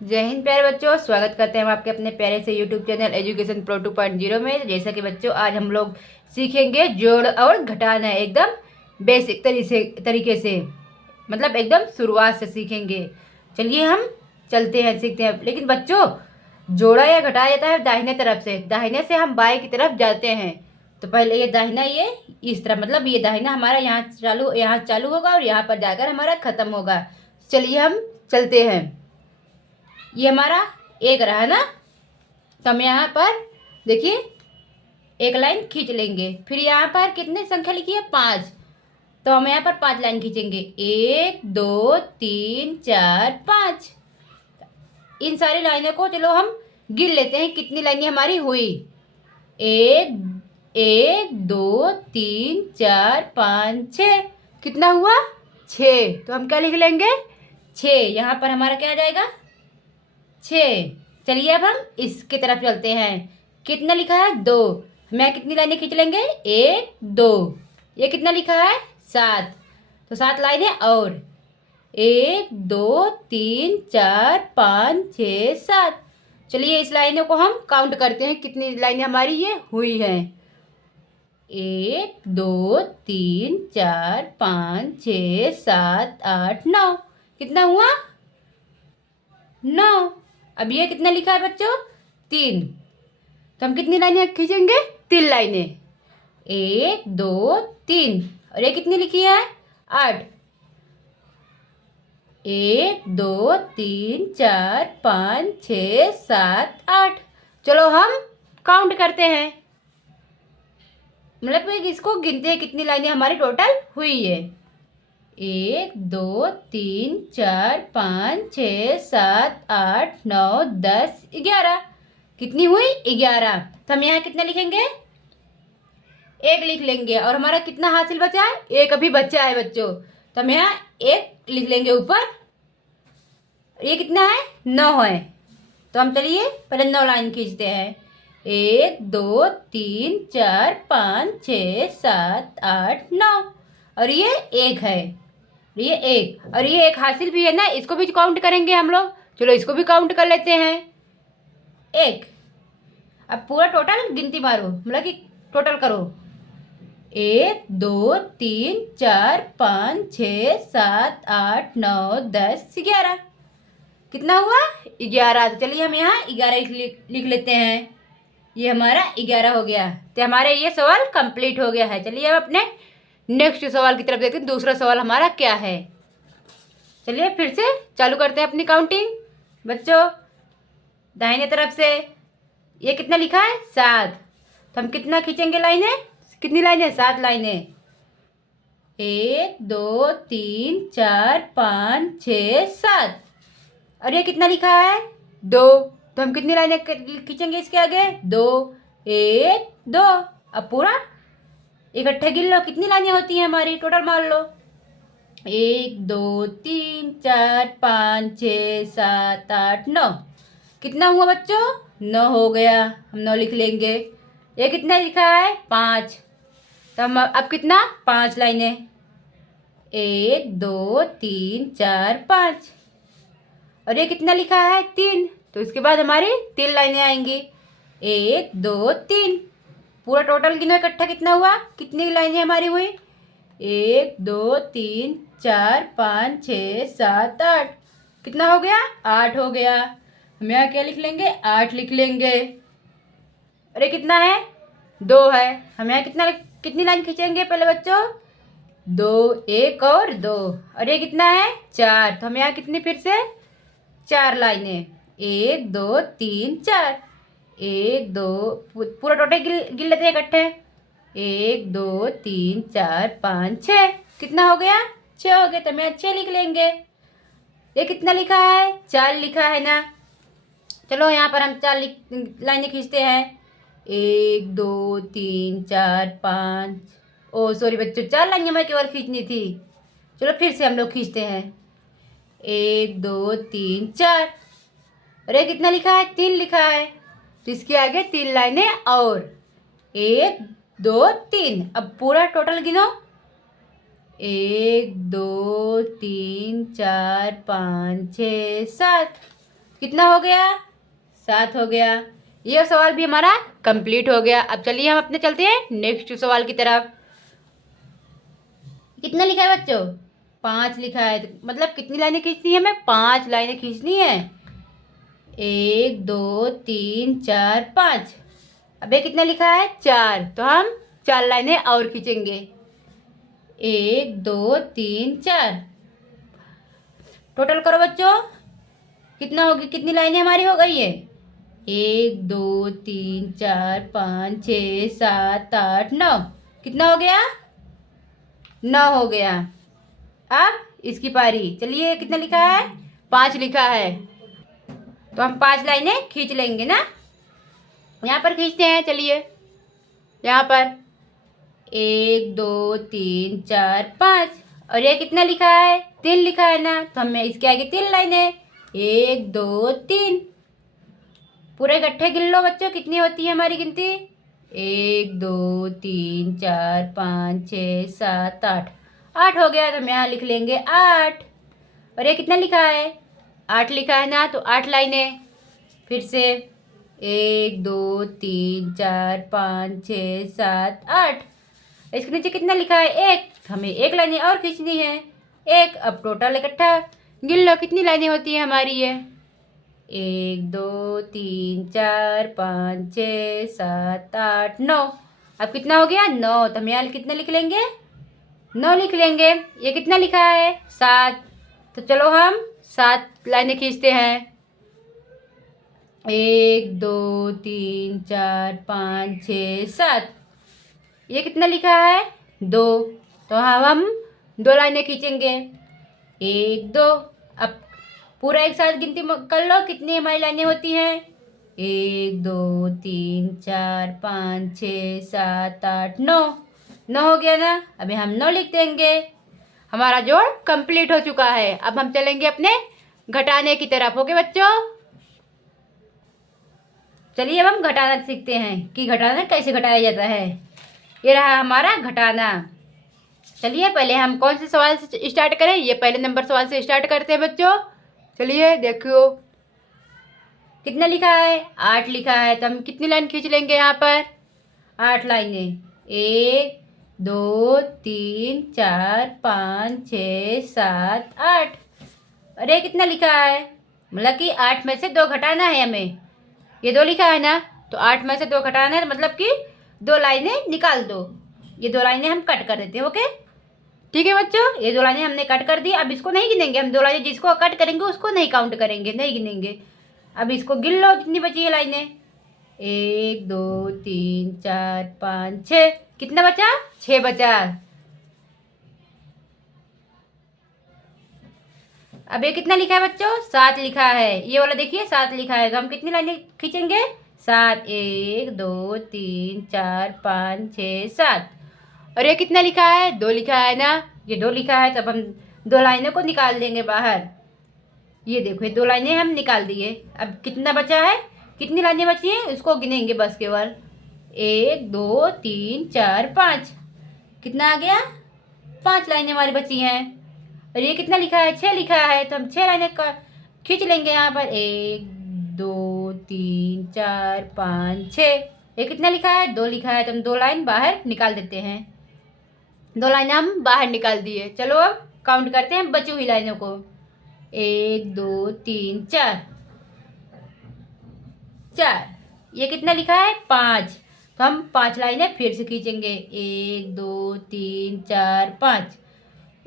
जय हिंद प्यारे बच्चों, स्वागत करते हैं हम आपके अपने प्यारे से यूट्यूब चैनल एजुकेशन प्रो 2.0 में। जैसा कि बच्चों आज हम लोग सीखेंगे जोड़ और घटाना एकदम बेसिक तरीके से, मतलब एकदम शुरुआत से सीखेंगे। चलिए हम चलते हैं, सीखते हैं। लेकिन बच्चों, जोड़ा या घटाया जाता है दाहिने तरफ से, दाहिने से हम बाएं की तरफ जाते हैं। तो पहले ये दाहिना, ये इस तरफ, मतलब ये दाहिना हमारा यहाँ चालू होगा और यहाँ पर जाकर हमारा खत्म होगा। चलिए हम चलते हैं। ये हमारा एक रहा ना, तो हम यहाँ पर देखिए एक लाइन खींच लेंगे। फिर यहाँ पर कितने संख्या लिखी है? 5। तो हम यहाँ पर 5 लाइन खींचेंगे। 1 2 3 4 5। इन सारी लाइनों को चलो हम गिन लेते हैं कितनी लाइनें हमारी हुई। 1 1 2 3 4 5 6। कितना हुआ? 6। तो हम क्या लिख लेंगे? 6। यहाँ पर हमारा क्या आ जाएगा? 6। चलिए अब हम इसकी तरफ चलते हैं। कितना लिखा है? 2। मैं कितनी लाइनें खींच लेंगे? 1 2। ये कितना लिखा है? 7। तो 7 लाइनें और 1 2 3 4 5 6 7। चलिए इस लाइनों को हम काउंट करते हैं कितनी लाइनें हमारी ये हुई हैं। 1 2 3 4 5 6 7 8 9। कितना हुआ? 9। अब ये कितना लिखा है बच्चों? 3। तो हम कितनी लाइनें खींचेंगे? 3 लाइनें। 1 2 3। और ये कितनी लिखी है? 8। 1 2 3 4 5 6 7 8। चलो हम काउंट करते हैं, मतलब इसको गिनते हैं कितनी लाइनें हमारी टोटल हुई है। 1 2 3 4 5 6 7 8 9 10 11। कितनी हुई? 11। तो हम यहाँ कितना लिखेंगे? 1 लिख लेंगे। और हमारा कितना हासिल बचा है? 1 अभी बचा है बच्चों। तो हम यहाँ 1 लिख लेंगे ऊपर। ये कितना है? 9 है। तो हम चलिए पहले 9 लाइन खींचते हैं। 1 2 3 4 5 6 7 8 9। और ये 1 है, ये 1। और ये 1 हासिल भी है ना, इसको भी काउंट करेंगे हम लोग। चलो इसको भी काउंट कर लेते हैं। 1। अब पूरा टोटल गिनती मारो, मतलब कि टोटल करो। 1 2 3 4 5 6 7 8 9 10 11। कितना हुआ? 11। तो चलिए हम यहाँ 11 लिख लेते हैं। ये हमारा 11 हो गया। तो हमारे ये सवाल कंप्लीट हो गया है। चलिए अब अपने नेक्स्ट सवाल की तरफ देखते हैं। दूसरा सवाल हमारा क्या है? चलिए फिर से चालू करते हैं अपनी काउंटिंग। बच्चों, दाहिने तरफ से ये कितना लिखा है? 7। तो हम कितना खींचेंगे लाइनें? कितनी लाइनें? 7 लाइनें। 1 2 3 4 5 6 7। और ये कितना लिखा है? 2। तो हम कितनी लाइनें खींचेंगे इसके आगे? 2 1 2। अब पूरा इकट्ठे गिन लो कितनी लाइनें होती हैं हमारी, टोटल मान लो। 1 2 3 4 5 6 7 8 9। कितना हुआ बच्चों? 9 हो गया। हम 9 लिख लेंगे। ये कितना लिखा है? 5। तो हम अब कितना? 5 लाइनें। 1 2 3 4 5। और ये कितना लिखा है? 3। तो इसके बाद हमारी 3 लाइनें आएंगी। 1 2 3। पूरा टोटल गिनो इकट्ठा, कितना हुआ? कितनी लाइनें हमारी हुई? 1 2 3 4 5 6 7 8। कितना हो गया? 8 हो गया। हम यहाँ क्या लिख लेंगे? 8 लिख लेंगे। अरे कितना है? 2 है। हम यहाँ कितनी लाइन खींचेंगे पहले बच्चों? 2 1 और 2। और ये कितना है? 4। तो हम यहाँ कितनी फिर से? 4 लाइनें। 1 2 3 4। 1 2। पूरा टोटल गिन लेते हैं इकट्ठे। 1 2 3 4 5 6। कितना हो गया? 6 हो गया। तो मैं 6 लिख लेंगे। ये कितना लिखा है? 4 लिखा है ना। चलो यहाँ पर हम 4 लाइनें खींचते हैं। 1 2 3 4 5। ओ सॉरी बच्चों, 4 लाइनें हमें केवल खींचनी थी। चलो फिर से हम लोग खींचते हैं। 1 2 3 4। और ये कितना लिखा है? 3 लिखा है। तो इसके आगे 3 लाइनें और 1 2 3। अब पूरा टोटल गिनो। 1 2 3 4 5 6 7। कितना हो गया? 7 हो गया। ये सवाल भी हमारा कंप्लीट हो गया। अब चलिए हम अपने चलते हैं नेक्स्ट सवाल की तरफ। कितना लिखा है बच्चों? 5 लिखा है। मतलब कितनी लाइनें खींचनी है? हमें 5 लाइनें खींचनी है। 1 2 3 4 5। अबे कितना लिखा है? 4। तो हम 4 लाइनें और खींचेंगे। 1 2 3 4। टोटल करो बच्चों, कितना होगी? कितनी लाइनें हमारी हो गई है? 1 2 3 4 5 6 7 8 9। कितना हो गया? 9 हो गया। अब इसकी पारी। चलिए कितना लिखा है? 5 लिखा है। तो हम 5 लाइनें खींच लेंगे ना। यहाँ पर खींचते हैं। चलिए यहाँ पर 1 2 3 4 5। और ये कितना लिखा है? 3 लिखा है ना। तो हमें इसके आगे 3 लाइनें। 1 2 3। पूरे इकट्ठे गिन लो बच्चों, कितनी होती है हमारी गिनती? 1 2 3 4 5 6 7 8। 8 हो गया। तो हम यहाँ लिख लेंगे 8। और ये कितना लिखा है? 8 लिखा है ना। तो 8 लाइनें। फिर से 1 2 3 4 5 6 7 8। इसके नीचे कितना लिखा है? 1। हमें 1 लाइनें और खींचनी है। 1। अब टोटल इकट्ठा गिन लो, कितनी लाइनें होती है हमारी ये? 1 2 3 4 5 6 7 8 9। अब कितना हो गया? 9। तो हम यहाँ कितना लिख लेंगे? 9 लिख लेंगे। ये कितना लिखा है? 7। तो चलो हम 7 लाइनें खींचते हैं। 1 2 3 4 5 6 7। ये कितना लिखा है? 2। तो हम 2 लाइनें खींचेंगे। 1 2। अब पूरा एक साथ गिनती कर लो, कितनी हमारी लाइनें होती हैं? 1 2 3 4 5 6 7 8 9। 9 हो गया ना। अभी हम 9 लिख देंगे। हमारा जोड़ कंप्लीट हो चुका है। अब हम चलेंगे अपने घटाने की तरफ। ओके बच्चों, चलिए अब हम घटाना सीखते हैं कि घटाना कैसे घटाया जाता है। ये रहा हमारा घटाना। चलिए पहले हम कौन से सवाल से स्टार्ट करें? ये पहले नंबर सवाल से स्टार्ट करते हैं बच्चों। चलिए देखो कितना लिखा है? 8 लिखा है। तो हम कितनी लाइन खींच लेंगे यहाँ पर? 8 लाइनें। 1 2 3 4 5 6 7 8। अरे कितना लिखा है? मतलब कि 8 में से 2 घटाना है हमें। ये 2 लिखा है ना। तो 8 में से 2 घटाना है, मतलब कि 2 लाइनें निकाल दो। ये 2 लाइनें हम कट कर देते हैं। ओके ठीक है बच्चों, ये 2 लाइनें हमने कट कर दी। अब इसको नहीं गिनेंगे हम। 2 लाइनें जिसको कट करेंगे उसको नहीं काउंट करेंगे, नहीं गिनेंगे। अब इसको गिन लो कितनी बची है लाइनें। 1 2 3 4 5 6। कितना बचा? 6 बचा। अब ये कितना लिखा है बच्चों? 7 लिखा है। ये वाला देखिए 7 लिखा है। तो हम कितनी लाइनें खींचेंगे? 7। 1 2 3 4 5 6 7। और ये कितना लिखा है? 2 लिखा है ना। ये 2 लिखा है। तब हम 2 लाइनों को निकाल देंगे बाहर। ये देखो, ये 2 लाइनें हम निकाल दिए। अब कितना बचा है? कितनी लाइनें बची हैं उसको गिनेंगे बस केवल। 1 2 3 4 5। कितना आ गया? 5 लाइनें हमारी बची हैं। और ये कितना लिखा है? 6 लिखा है। तो हम 6 लाइनें का खींच लेंगे यहाँ पर। 1 2 3 4 5 6। ये कितना लिखा है? 2 लिखा है। तो हम 2 लाइन बाहर निकाल देते हैं। 2 लाइनें हम बाहर निकाल दिए। चलो अब काउंट करते हैं बची हुई लाइनों को। 1 2 3 4। 4। ये कितना लिखा है? 5। तो हम 5 लाइनें फिर से खींचेंगे। 1 2 3 4 5।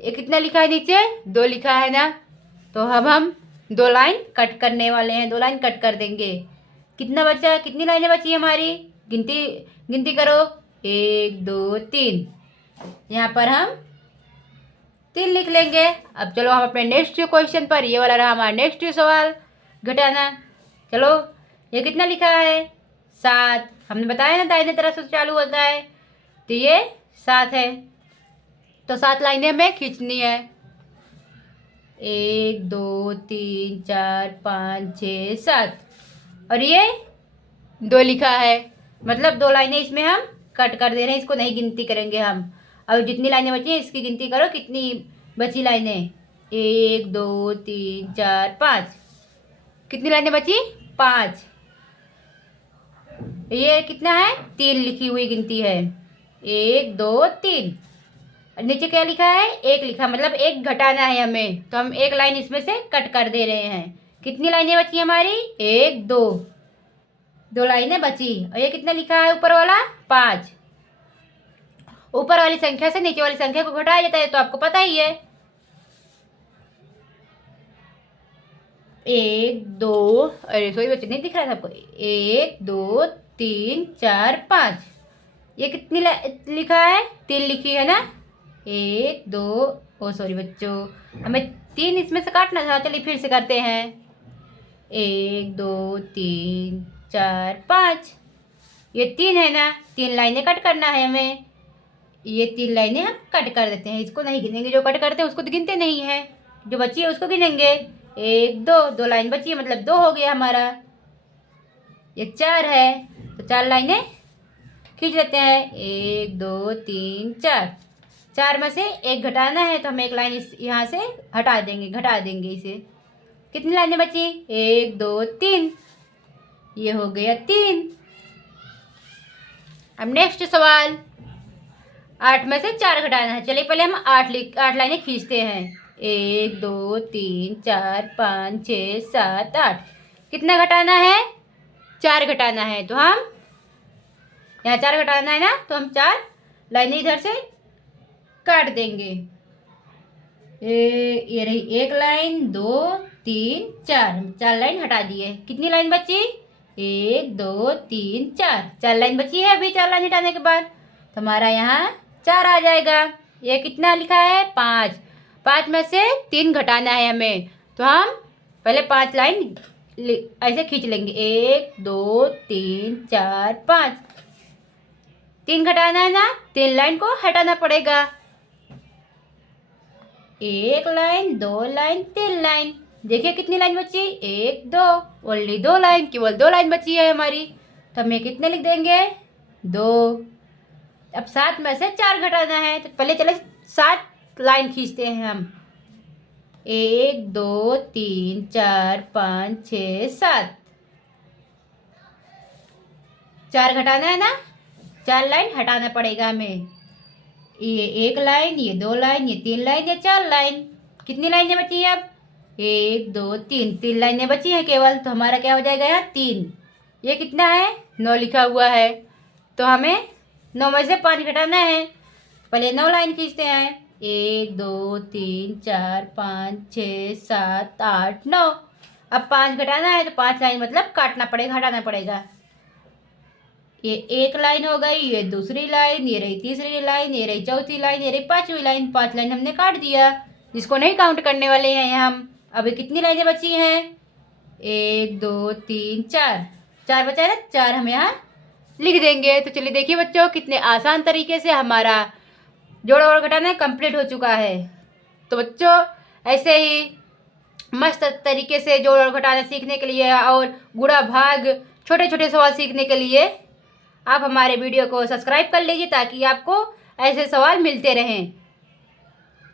ये कितना लिखा है नीचे? 2 लिखा है ना। तो अब हम 2 लाइन कट करने वाले हैं। 2 लाइन कट कर देंगे। कितना बचा? कितनी लाइनें बची हमारी? गिनती गिनती करो। 1 2 3। यहाँ पर हम 3 लिख लेंगे। अब चलो हम अपने नेक्स्ट क्वेश्चन पर। ये वाला रहा हमारा नेक्स्ट सवाल, घटाना। चलो ये कितना लिखा है? 7। हमने बताया ना दाहिने तरफ से चालू होता है। तो ये 7 है। तो 7 लाइनें हमें खींचनी है। 1 2 3 4 5 6 7। और ये 2 लिखा है। मतलब 2 लाइनें इसमें हम कट कर दे रहे हैं। इसको नहीं गिनती करेंगे हम। अब जितनी लाइनें बची हैं इसकी गिनती करो, कितनी बची लाइनें। 1 2 3 4 5। कितनी लाइनें बची? 5। ये कितना है? 3 लिखी हुई गिनती है। 1 2 3। नीचे क्या लिखा है? 1 लिखा, मतलब 1 घटाना है हमें, तो हम 1 लाइन इसमें से कट कर दे रहे हैं। कितनी लाइनें बची हमारी? 1 2। 2 लाइनें बची। और ये कितना लिखा है ऊपर वाला? 5। ऊपर वाली संख्या से नीचे वाली संख्या को घटाया जाता है, तो आपको पता ही है। 1 2, अरे सॉरी बच्चे, नहीं दिख रहा था आपको? 1 2 3 4 5। ये कितनी लिखा है? 3 लिखी है ना? 1 2, ओ सॉरी बच्चों, हमें 3 इसमें से काटना था। चलिए फिर से करते हैं। 1 2 3 4 5। ये 3 है ना? 3 लाइनें कट करना है हमें। ये 3 लाइनें हम कट कर देते हैं। इसको नहीं गिनेंगे, जो कट करते हैं उसको तो गिनते नहीं है, जो बची है उसको गिनेंगे। 1 2, 2 लाइन बची है, मतलब 2 हो गया हमारा। ये 4 है, तो 4 लाइनें खींच लेते हैं। 1 2 3 4। 4 में से 1 घटाना है, तो हम 1 लाइन इस यहाँ से हटा देंगे, घटा देंगे इसे। कितनी लाइनें बची? 1 2 3। ये हो गया 3। अब नेक्स्ट सवाल, 8 में से 4 घटाना है। चलिए पहले हम 8 लाइनें खींचते हैं। 1 2 3 4 5 6 7 8। कितना घटाना है? 4 घटाना है, तो हम यहाँ 4 घटाना है ना, तो हम 4 लाइनें इधर से काट देंगे। ये रही 1 लाइन, 2 3 4। 4 लाइन हटा दिए। कितनी लाइन बची? 1 2 3 4। 4 लाइन बची है अभी। 4 लाइन हटाने के बाद तो हमारा यहाँ 4 आ जाएगा। ये कितना लिखा है? 5। 5 में से 3 घटाना है हमें, तो हम पहले 5 लाइन ऐसे खींच लेंगे। 1 2 3 4 5। 3 घटाना है ना, 3 लाइन को हटाना पड़ेगा। 1 लाइन, 2 लाइन, 3 लाइन। देखिए कितनी लाइन बची? 1 2, ओनली 2 लाइन, केवल 2 लाइन बची है हमारी, तो हमें कितने लिख देंगे? 2। अब 7 में से 4 घटाना है, तो पहले चले 7 लाइन खींचते हैं हम। 1 2 3 4 5 6 7। 4 घटाना है ना, 4 लाइन हटाना पड़ेगा हमें। ये 1 लाइन, ये 2 लाइन, ये 3 लाइन, ये 4 लाइन। कितनी लाइनें बची हैं अब? 1 2 3। 3 लाइनें बची हैं केवल, तो हमारा क्या हो जाएगा यहाँ? 3। ये कितना है? 9 लिखा हुआ है, तो हमें 9 में से 5 घटाना है। पहले 9 लाइन खींचते हैं। 1 2 3 4 5 6 7 8 9। अब 5 घटाना है, तो 5 लाइन मतलब काटना पड़ेगा, हटाना पड़ेगा। ये 1 लाइन हो गई, ये दूसरी लाइन, ये रही तीसरी लाइन, ये रही चौथी लाइन, ये रही 5वीं लाइन। 5 लाइन हमने काट दिया, जिसको नहीं काउंट करने वाले हैं हम। अभी कितनी लाइनें बची हैं? 1 2 3 4। 4 बचा है ना, 4 हम यहाँ लिख देंगे। तो चलिए देखिए बच्चों, कितने आसान तरीके से हमारा जोड़ और घटाना कंप्लीट हो चुका है। तो बच्चों ऐसे ही मस्त तरीके से जोड़ और घटाना सीखने के लिए और गुणा भाग छोटे छोटे सवाल सीखने के लिए आप हमारे वीडियो को सब्सक्राइब कर लीजिए, ताकि आपको ऐसे सवाल मिलते रहें।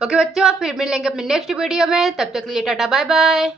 ओके बच्चों, फिर मिलेंगे अपने नेक्स्ट वीडियो में। तब तक के लिए टाटा बाय बाय।